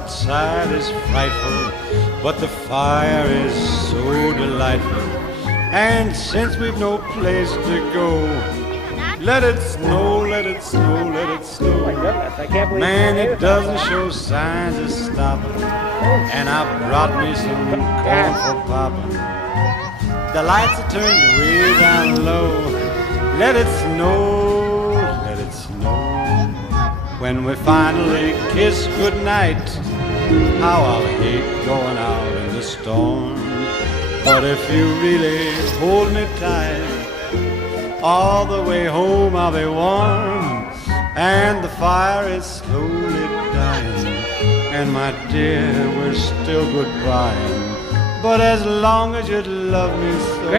outside is frightful, but the fire is so delightful. And since we've no place to go, let it snow, let it snow, let it snow. Oh my goodness, I can't believe Man, you it made doesn't show signs of stopping. And I brought me some corn for popping. The lights are turned way down low. Let it snow, let it snow. When we finally kiss goodnight, how I'll hate going out in the storm. But if you really hold me tight, all the way home I'll be warm. And the fire is slowly dying, and my dear, we're still goodbying. But as long as you love me so,